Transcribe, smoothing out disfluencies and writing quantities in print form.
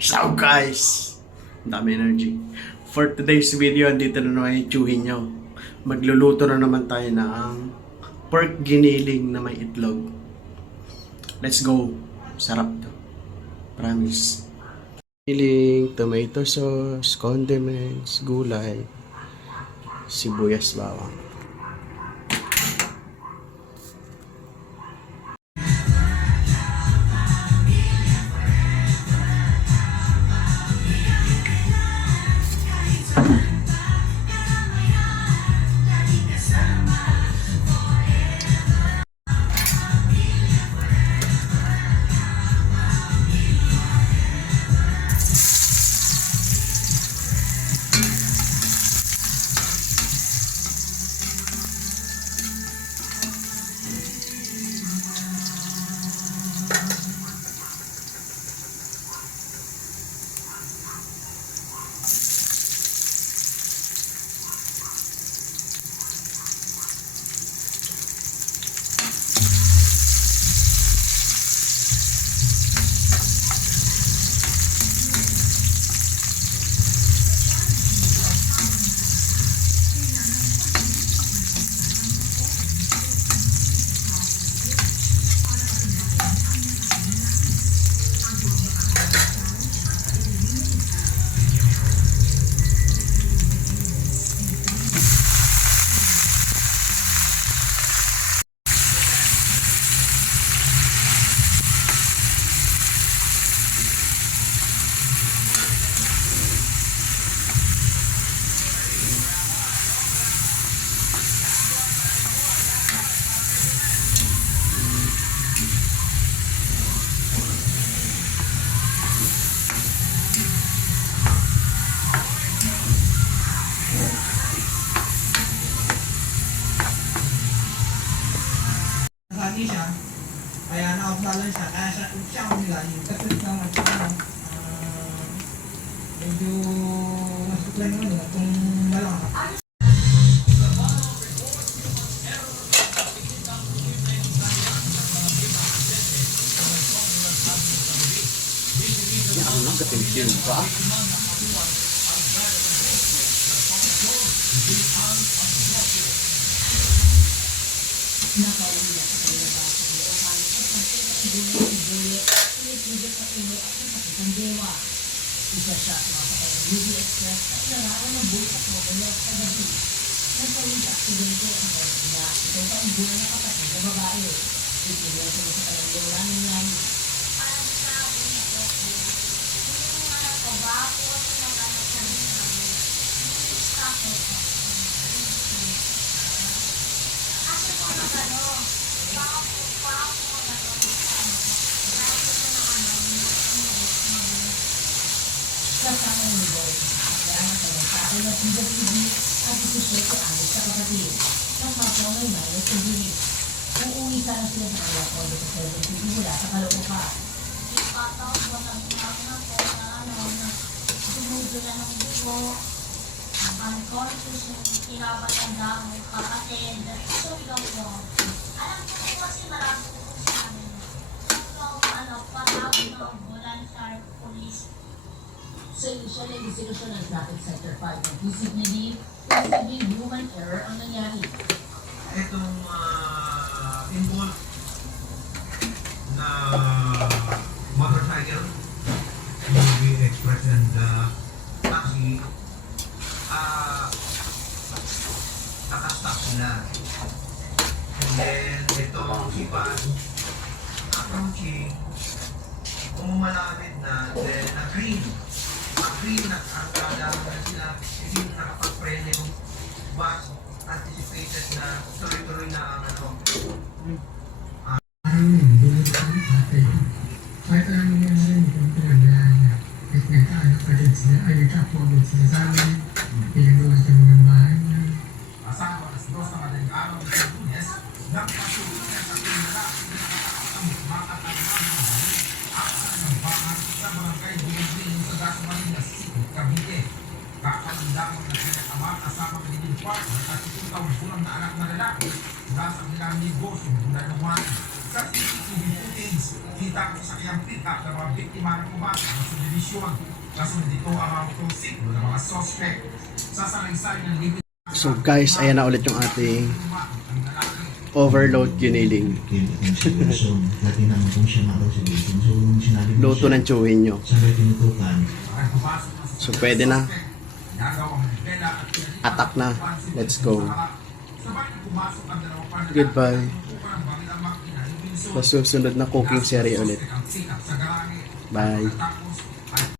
So guys, dami energy. For today's video, andito na naman yung tsuhin nyo. Magluluto na naman tayo ng pork giniling na may itlog. Let's go. Sarap to. Promise. Giniling, tomato sauce, condiments, gulay, sibuyas, bawang. Siya, kaya na-obsalan siya, kaya siya ang nilalim. Kasi naman siya, medyo nasuklan naman yun, kung malaki. Ang nagating pa. Isa siya sa mga patay ng UV Express at narawan ng buhay at mobilyas sa gabi. Nagpawid sa aksidente ang kanyang na isang taong buhay na kapatid na babae. Itinil sa mga kalang namin yan. Parang sa una ko, yung anak ko, bago at nag-anak sa namin. Tapos, kasi po nag-ano, bago Kasama ni Boy, ang kailangan sa magkakay na PWD at isusyo ko alis sa kapatid. Nang mapaw may minus sa unit. Uuwi sana sila sa kanya ko sa 7 mula sa Caloocan. ipatawag ko ng mga po na na sumudo na ng buko, unconscious yung pinapatanda ng kapatid. So, ikaw po. Alam ko po kasi marami po sa amin. So, patawag ng ambulansya, police. Sa initial na investigasyon ng Traffic Center 5 ng PCPD, posibleng human error ang nangyari. Itong involved na motorcycle, UV Express and taxi, nakastop sila. And then, itong ipan, approaching, umumalapit na, then na-green na ang kalaman na sila, hindi nakapag-prene yung bus, anticipated na tuloy-tuloy na ang ano. Kahit anong nangyari, hindi kami pinagbayaan niya. Kahit nagkaanak pa din sila, ay nagka-appointment sila sa amin. Pinagawas ng mga bahay niya. Asawa alas 2 na madaling araw ng Lunes, nagpasulit niya sa pinala ang makakalaman ng bahan sa barangay Building sa Dasmalinas City, Cavite. Kakalandaman ng kanyang ama kasama ng Living Park ng 32 taong gulang na anak na lalaki mula sa kanilang negosyo mula naman. Sa CCTV footage, Kita ang sasakyang pick-up ng mga biktima ng kumasa sa subdivision. Kasunod dito ang mga motorsiklo ng mga suspect. Sa salaysay ng limit So guys, ayan na ulit yung ating overload giniling. So, dati naman kung siya makapagsabihin. So, nung sinabi ko Luto ng tsuhin nyo. sabi tinutukan, So pwede na. Attack na. Let's go. Goodbye. Sa susunod na cooking series ulit. Bye.